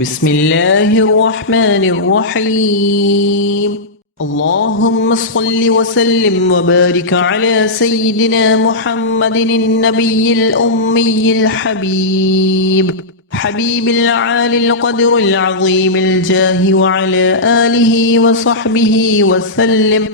بسم الله الرحمن الرحيم. اللهم صل وسلم وبارك على سيدنا محمد النبي الأمي الحبيب حبيب العالي القدر العظيم الجاه وعلى آله وصحبه وسلم.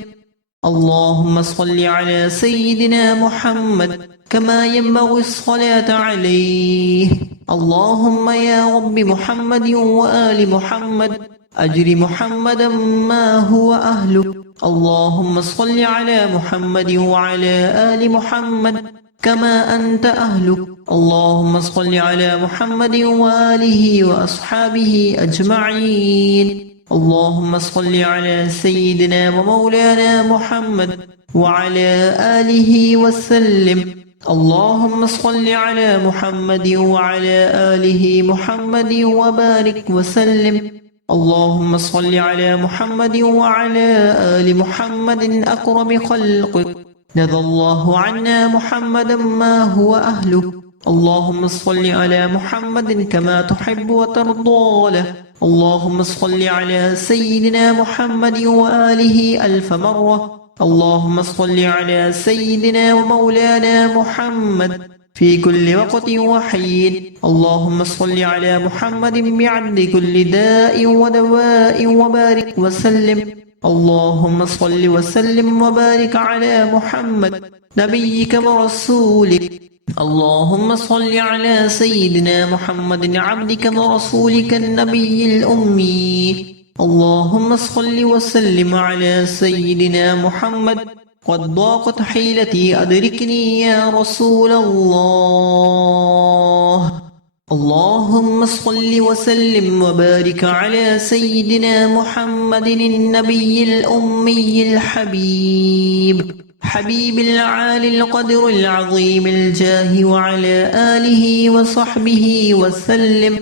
اللهم صل على سيدنا محمد كما ينبغي الصلاة عليه. اللهم يا رب محمد وآل محمد أجر محمدا ما هو أهله. اللهم صل على محمد وعلى آل محمد كما أنت أهله. اللهم صل على محمد وآله وأصحابه أجمعين. اللهم صل على سيدنا ومولانا محمد وعلى آله وسلم. اللهم صل على محمد وعلى آله محمد وبارك وسلم. اللهم صل على محمد وعلى آل محمد أكرم خلقك. رضى الله عنا محمدا ما هو أهله. اللهم صل على محمد كما تحب وترضى له. اللهم صل على سيدنا محمد وآله ألف مرة. اللهم صل على سيدنا ومولانا محمد في كل وقت وحين. اللهم صل على محمد بعد كل داء ودواء وبارك وسلم. اللهم صل وسلم وبارك على محمد نبيك ورسولك. اللهم صل على سيدنا محمد عبدك ورسولك النبي الأمي. اللهم صل وسلم على سيدنا محمد. قد ضاقت حيلتي أدركني يا رسول الله. اللهم صل وسلم وبارك على سيدنا محمد النبي الأمي الحبيب حبيب العالي القدر العظيم الجاه وعلى آله وصحبه وسلم.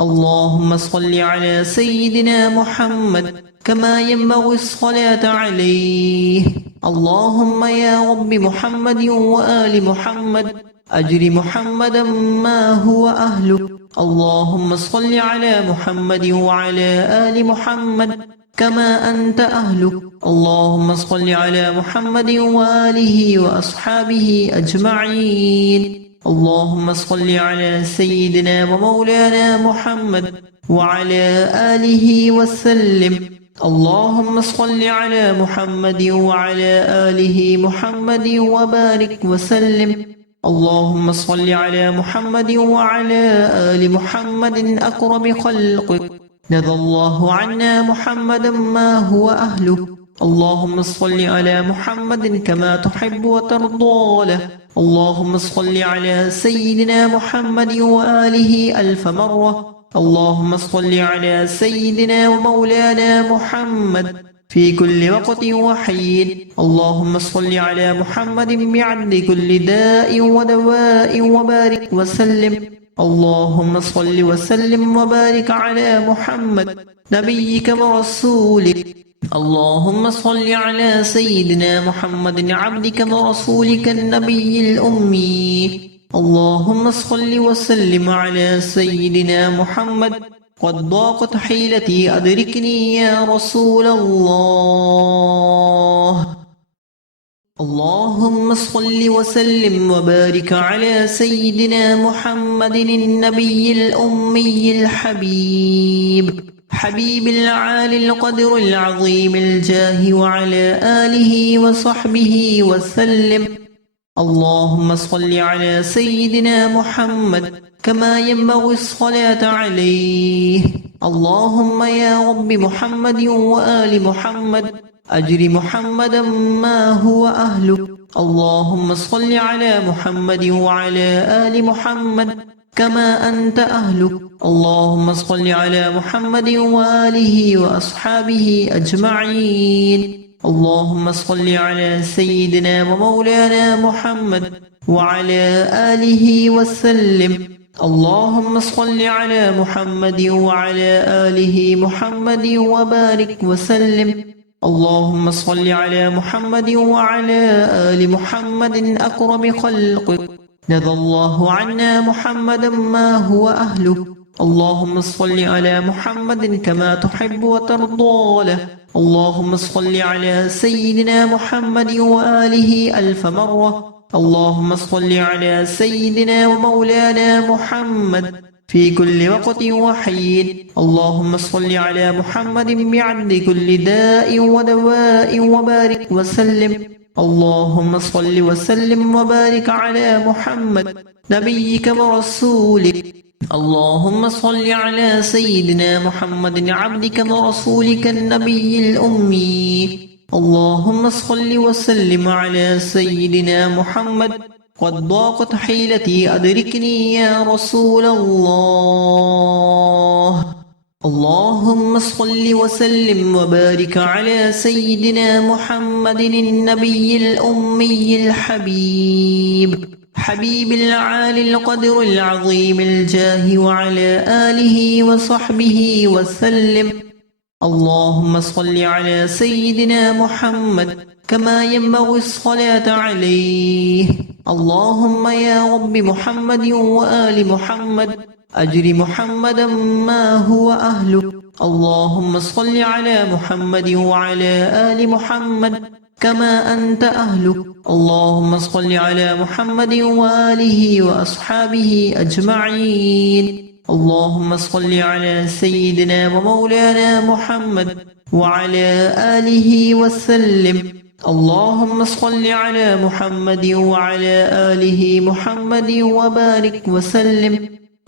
اللهم صل على سيدنا محمد كما ينبغي الصلاة عليه. اللهم يا رب محمد وآل محمد أجر محمدا ما هو أهله. اللهم صل على محمد وعلى آل محمد كما أنت أهله. اللهم صل على محمد وآله وأصحابه أجمعين. اللهم صل على سيدنا ومولانا محمد وعلى آله وسلم. اللهم صل على محمد وعلى آله محمد وبارك وسلم. اللهم صل على محمد وعلى آل محمد أكرم خلقك. رضى الله عنا محمدا ما هو أهله. اللهم صل على محمد كما تحب وترضى له. اللهم صل على سيدنا محمد وآله ألف مرة. اللهم صل على سيدنا ومولانا محمد في كل وقت وحين. اللهم صل على محمد بعد كل داء ودواء وبارك وسلم. اللهم صل وسلم وبارك على محمد نبيك ورسولك. اللهم صل على سيدنا محمد عبدك ورسولك النبي الأمي. اللهم صل وسلم على سيدنا محمد. قد ضاقت حيلتي أدركني يا رسول الله. اللهم صل وسلم وبارك على سيدنا محمد النبي الأمي الحبيب حبيب العالي القدر العظيم الجاه وعلى آله وصحبه وسلم. اللهم صل على سيدنا محمد كما ينبغي الصلاة عليه. اللهم يا رب محمد وآل محمد أجر محمدا ما هو أهله. اللهم صل على محمد وعلى آل محمد كما أنت أهله. اللهم صل على محمد وآله وأصحابه أجمعين. اللهم صل على سيدنا ومولانا محمد وعلى آله وسلم. اللهم صل على محمد وعلى آله محمد وبارك وسلم. اللهم صل على محمد وعلى آل محمد أكرم خلقك. رضى الله عنا محمدا ما هو أهله. اللهم صل على محمد كما تحب وترضى له. اللهم صل على سيدنا محمد وآله ألف مرة. اللهم صل على سيدنا ومولانا محمد في كل وقت وحين. اللهم صل على محمد بعد كل داء ودواء وبارك وسلم. اللهم صل وسلم وبارك على محمد نبيك ورسولك. اللهم صل على سيدنا محمد عبدك ورسولك النبي الأمي. اللهم صل وسلم على سيدنا محمد. قد ضاقت حيلتي أدركني يا رسول الله. اللهم صل وسلم وبارك على سيدنا محمد النبي الأمي الحبيب، حبيب العالي القدر العظيم الجاه، وعلى آله وصحبه وسلم. اللهم صل على سيدنا محمد كما ينبغي الصلاة عليه. اللهم يا رب محمد وآل محمد أجر محمدا ما هو أهله. اللهم صل على محمد وعلى آل محمد كما أنت أهله. اللهم صل على محمد وآله وأصحابه أجمعين. اللهم صل على سيدنا ومولانا محمد وعلى آله وسلم. اللهم صل على محمد وعلى آله محمد وبارك وسلم.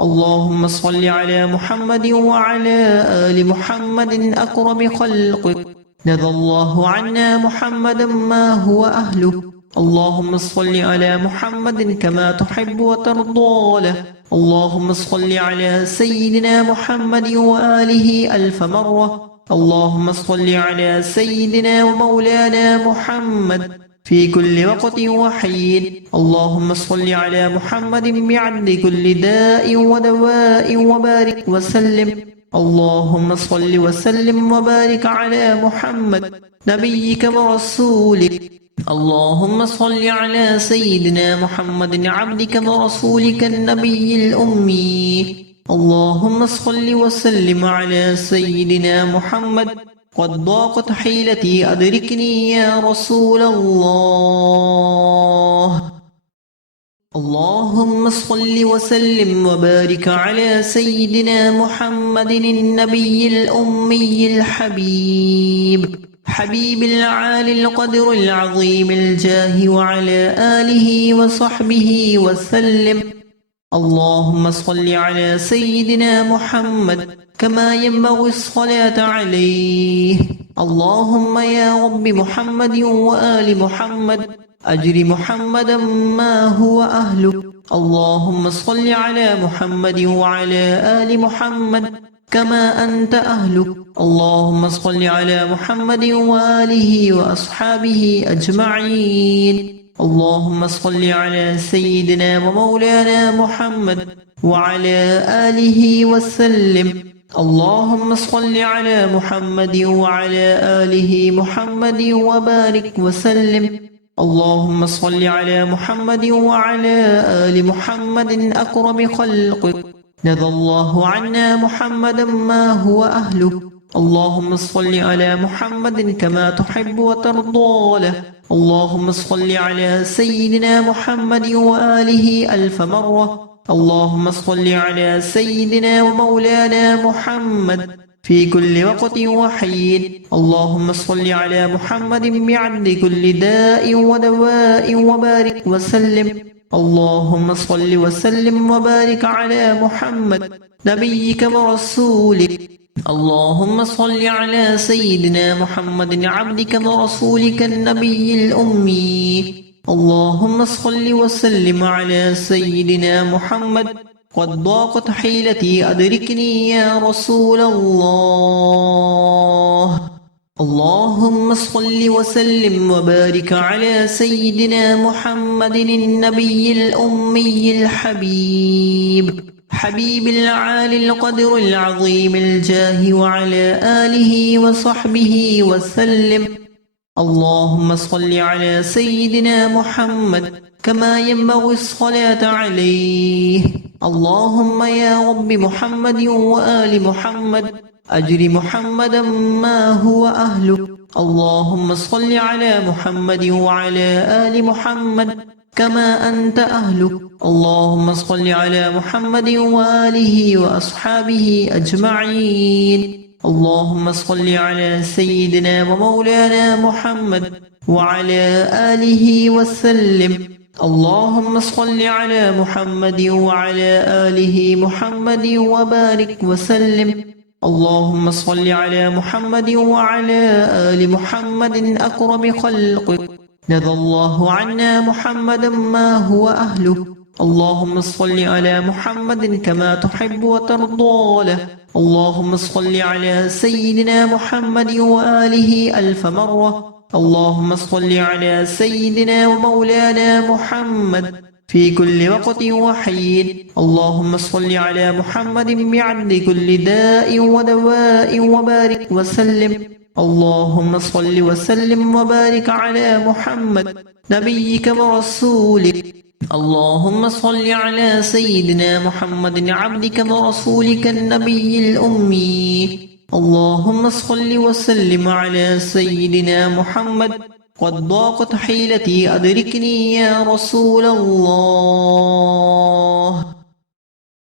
اللهم صل على محمد وعلى آل محمد أكرم خلقك. رضى الله عنا محمدا ما هو أهله. اللهم صل على محمد كما تحب وترضى له. اللهم صل على سيدنا محمد وآله ألف مرة. اللهم صل على سيدنا ومولانا محمد في كل وقت وحين. اللهم صل على محمد بعد كل داء ودواء وبارك وسلم. اللهم صل وسلم وبارك على محمد نبيك ورسولك. اللهم صل على سيدنا محمد عبدك ورسولك النبي الأمي. اللهم صل وسلم على سيدنا محمد. قد ضاقت حيلتي أدركني يا رسول الله. اللهم صل وسلم وبارك على سيدنا محمد النبي الأمي الحبيب، حبيب العالي القدر العظيم الجاه، وعلى آله وصحبه وسلم. اللهم صل على سيدنا محمد كما ينبغي الصلاة عليه. اللهم يا رب محمد وآل محمد أجر محمدا ما هو أهله. اللهم صل على محمد وعلى آل محمد كما أنت أهله. اللهم صل على محمد وآله وأصحابه أجمعين. اللهم صل على سيدنا ومولانا محمد وعلى آله وسلم. اللهم صل على محمد وعلى آله محمد وبارك وسلم. اللهم صل على محمد وعلى آل محمد أكرم خلقك. رضى الله عنا محمدا ما هو أهله. اللهم صل على محمد كما تحب وترضى له. اللهم صل على سيدنا محمد وآله ألف مرة. اللهم صل على سيدنا ومولانا محمد في كل وقت وحين. اللهم صل على محمد بعد كل داء ودواء وبارك وسلم. اللهم صل وسلم وبارك على محمد نبيك ورسولك. اللهم صل على سيدنا محمد عبدك ورسولك النبي الأمي. اللهم صل وسلم على سيدنا محمد. قد ضاقت حيلتي أدركني يا رسول الله. اللهم صل وسلم وبارك على سيدنا محمد النبي الأمي الحبيب، حبيب العالي القدر العظيم الجاه، وعلى آله وصحبه وسلم. اللهم صل على سيدنا محمد كما ينبغي الصلاة عليه. اللهم يا رب محمد وآل محمد أجر محمدا ما هو أهله. اللهم صل على محمد وعلى آل محمد كما أنت أهله. اللهم صل على محمد وآله وأصحابه أجمعين. اللهم صل على سيدنا ومولانا محمد وعلى آله وسلم. اللهم صل على محمد وعلى آله محمد وبارك وسلم. اللهم صل على محمد وعلى آل محمد أكرم خلقك. رضى الله عنا محمدا ما هو أهله. اللهم صل على محمد كما تحب وترضى له. اللهم صل على سيدنا محمد وآله ألف مرة. اللهم صل على سيدنا ومولانا محمد في كل وقت وحين. اللهم صل على محمد بعد كل داء ودواء وبارك وسلم. اللهم صل وسلم وبارك على محمد نبيك ورسولك. اللهم صل على سيدنا محمد عبدك ورسولك النبي الأمي. اللهم صل وسلم على سيدنا محمد. قد ضاقت حيلتي أدركني يا رسول الله.